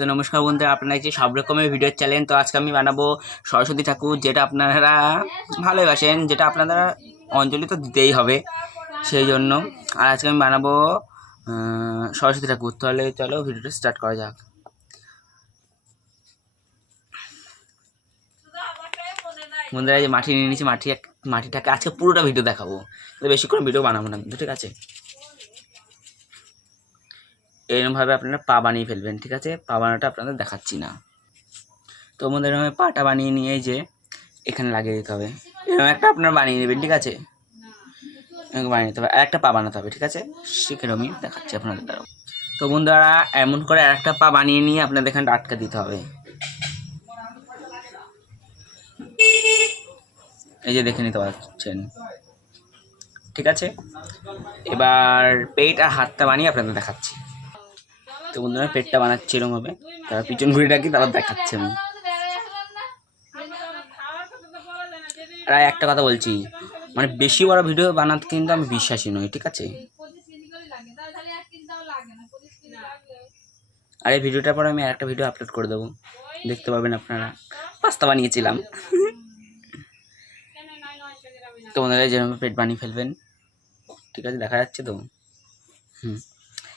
তো নমস্কার বন্ধুরা, আপনারা যে সব রকমের ভিডিও চ্যানেল। তো আজকে আমি বানাবো সরস্বতী ঠাকুর, যেটা আপনারা ভালোবাসেন, যেটা আপনারা অঞ্জলি তো দিতেই হবে সেই জন্য। আর আজকে আমি বানাবো সরস্বতী ঠাকুর। তাহলে চলো ভিডিওটা স্টার্ট করা যাক। বন্ধুরা এই যে মাটি নিয়ে নিয়েছি, মাটিটাকে আজকে পুরোটা ভিডিও দেখাবো, বেশি করে ভিডিও বানাবো না কিন্তু, ঠিক আছে? এরকমভাবে আপনারা পা বানিয়ে ফেলবেন, ঠিক আছে? পা বানানোটা আপনাদের দেখাচ্ছি না। তো বন্ধুরা এরকম পাটা বানিয়ে নিয়ে যে এখানে লাগিয়ে দিতে হবে, এরকম একটা আপনারা বানিয়ে নেবেন, ঠিক আছে? এরকম বানিয়ে নিতে হবে, আর একটা পা বানাতে হবে, ঠিক আছে? সেখানে আমি দেখাচ্ছি আপনাদের দ্বারা। তো বন্ধুরা এমন করে আর একটা পা বানিয়ে নিয়ে আপনাদের এখানটা আটকে দিতে হবে। এই যে দেখে নিতে পারছেন, ঠিক আছে? এবার পেট আর হাতটা বানিয়ে আপনাদের দেখাচ্ছি। তো বন্ধুরা পেটটা বানাচ্ছি এরকম হবে, তারপর পিছন ঘুরে রাখি, তারপর দেখাচ্ছি আমি। আর একটা কথা বলছি, মানে বেশি বড় ভিডিও বানাতে কিন্তু আমি বিশ্বাসী নই, ঠিক আছে? আর এই ভিডিওটার পর আমি আরেকটা ভিডিও আপলোড করে দেবো, দেখতে পাবেন আপনারা। পাস্তা বানিয়েছিলাম। তো বন্ধুরা যেরকম পেট বানিয়ে ফেলবেন, ঠিক আছে? দেখা যাচ্ছে তো?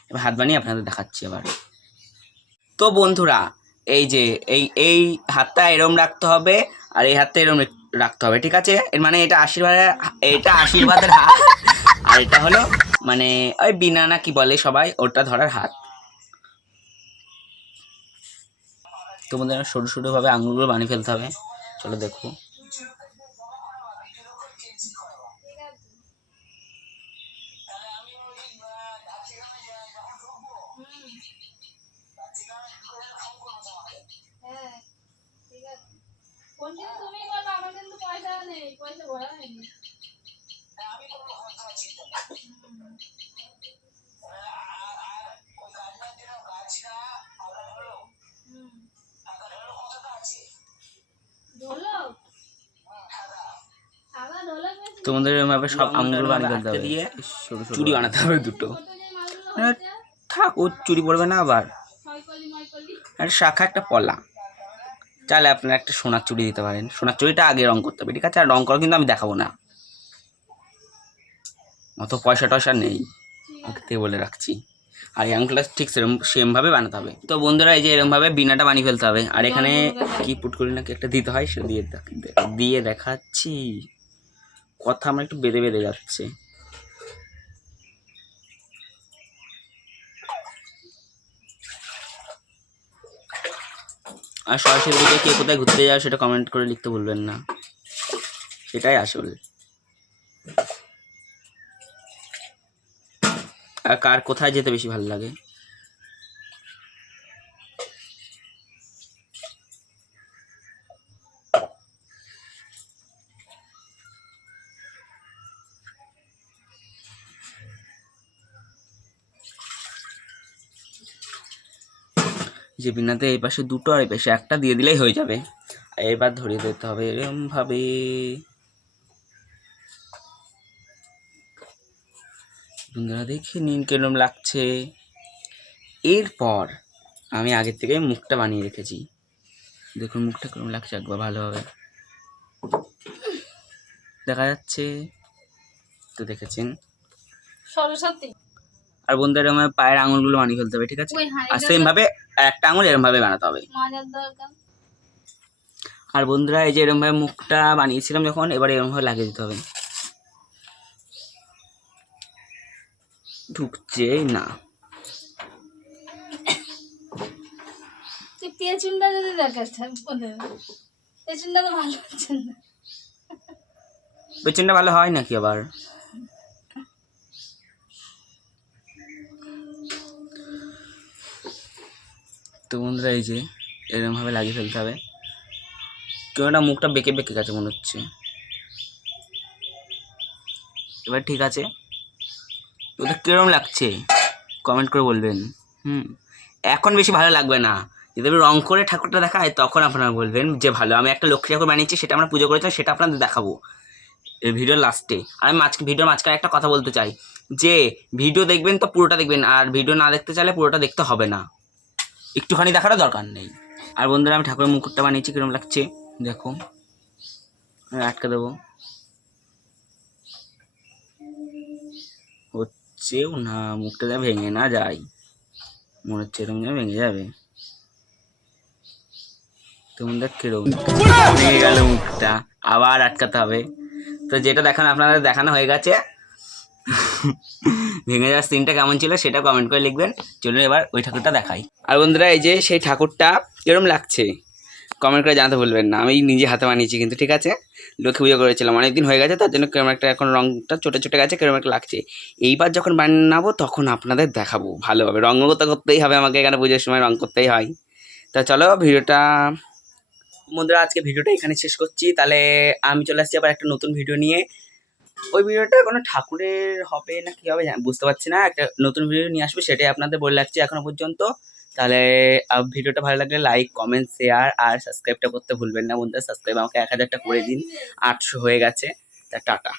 এবার হাত বানিয়ে আপনাদের দেখাচ্ছি আবার। তো বন্ধুরা এই যে এই হাতটা এরম রাখতে হবে, আর এই হাতটা এরম রাখতে হবে, ঠিক আছে? এর মানে এটা আশীর্বাদের হাত, আর এটা হলো মানে ওই বিনা না কি বলে সবাই, ওটা ধরার হাত। তো বন্ধুরা সরু সরু ভাবে আঙুলগুলো বানিয়ে ফেলতে হবে। চলো দেখো। তোমাদের এভাবে সব আঙুল বানিয়ে ফেলতে হবে, দিয়ে চুড়ি বানাতে হবে দুটো। থাকুক, চুড়ি পড়বে না আবার। আর শাখা একটা পলা, চাইলে আপনারা একটা সোনার চুড়ি দিতে পারেন। সোনার চুড়িটা আগে রং করতে হবে, ঠিক আছে? আর রং করা কিন্তু আমি দেখাবো না, অত পয়সা টয়সা নেই, ওকে বলে রাখছি। আর এই আংটা ঠিক সেমভাবে বানাতে হবে। তো বন্ধুরা এই যে এরকমভাবে বিনাটা বানিয়ে ফেলতে হবে। আর এখানে কি পুট করি নাকি একটা দিতে হয়, সেটা দিয়ে দেখাচ্ছি। কথা আমার একটু বেঁধে বেঁধে যাচ্ছে। আর সরাসরি ভিডিও কে কোথায় ঘুরতে যাও সেটা কমেন্ট করে লিখতে ভুলবেন না, সেটাই আসল। আর কার কোথায় যেতে বেশি ভালো লাগে? যে বিনাতে এই পাশে দুটো আর এই পাশে একটা দিয়ে দিলেই হয়ে যাবে। এবার ধরিয়ে দিতে হবে এরকম ভাবে। বন্ধুরা দেখে নিন কেরম লাগছে। এরপর আমি আগের থেকে মুখটা বানিয়ে রেখেছি, দেখুন মুখটা কেরম লাগছে একবার ভালোভাবে দেখা যাচ্ছে তো, দেখেছেন? সরস্বতী। আর বন্ধুরা আমার পায়ের আঙুলগুলো বানিয়ে ফেলতে হবে, ঠিক আছে? আর সেম ভাবে একটা আঙুল এরম ভাবে বানাতে হবে। আর বন্ধুরা এই যে এরম ভাবে মুখটা বানিয়েছিলাম যখন, এবার এরম ভাবে লাগিয়ে দিতে হবে। ঢুকছে না। পেছনটা যদি দেখাস, পেছনটা তো ভালো হচ্ছে না। পেছনটা ভালো হয় নাকি আবার? তো বন্ধুরা এই যে এরকম ভাবে লাগিয়ে ফেলতে হবে। কেউ একটা মুখটা বেঁকে বেঁকে গেছে মনে হচ্ছে। এবার ঠিক আছে, ওটা কিরম লাগছে কমেন্ট করে বলবেন। এখন বেশি ভালো লাগবে না, যদি আমি রং করে ঠাকুরটা দেখাই তখন আপনারা বলবেন যে ভালো। আমি একটা লক্ষ্মী ঠাকুর বানিয়েছি, সেটা আমরা পুজো করেছিলাম, সেটা আপনাদের দেখাবো এই ভিডিওর লাস্টে। আর আমি ভিডিওর মাঝখানে একটা কথা বলতে চাই, যে ভিডিও দেখবেন তো পুরোটা দেখবেন, আর ভিডিও না দেখতে চাইলে পুরোটা দেখতে হবে না। একটুখানি দেখারও দরকার নেই। আর বন্ধুরা আমি ঠাকুরের মুকুটটা বানিয়েছি, কিরকম লাগছে দেখো। আমি আটকে দেবো, হচ্ছেও না, মুখটা যা ভেঙে না যায়, মনে হচ্ছে এরকম যেন ভেঙে যাবে। তুমি দেখ কিরকম ভেঙে গেল মুখটা, আবার আটকাতে হবে। তো যেটা দেখানো আপনাদের দেখানো হয়ে গেছে। ভেঙে যাওয়ার সিনটা কেমন ছিল সেটা কমেন্ট করে লিখবেন। চলুন এবার ওই ঠাকুরটা দেখাই। আর বন্ধুরা এই যে সেই ঠাকুরটা কিরকম লাগছে কমেন্ট করে জানাতে ভুলবেন না। আমি নিজে হাতে বানিয়েছি কিন্তু, ঠিক আছে। লক্ষ্মী পুজো করেছিলাম, অনেকদিন হয়ে গেছে, তার জন্য কেরম একটা এখন রঙটা চটে চটে গেছে, কেরম একটা লাগছে। এইবার যখন বানাবো তখন আপনাদের দেখাবো ভালোভাবে। রঙ তো করতেই হবে আমাকে, এখানে পুজোর সময় রঙ করতেই হয়। তা চলো ভিডিওটা, বন্ধুরা আজকে ভিডিওটা এখানে শেষ করছি। তাহলে আমি চলে আসছি আবার একটা নতুন ভিডিও নিয়ে। ওই ভিডিওটা কোনো ঠাকুরের হবে না কি হবে বুঝতে পারছি না, একটা নতুন ভিডিও নিয়ে আসবে, সেটাই আপনাদের বলে রাখছি এখনো পর্যন্ত। তাহলে ভিডিওটা ভালো লাগলে লাইক কমেন্ট শেয়ার আর সাবস্ক্রাইবটা করতে ভুলবেন না বন্ধুরা। সাবস্ক্রাইব আমাকে 1000টা করে দিন, 800 হয়ে গেছে। তা টাটা।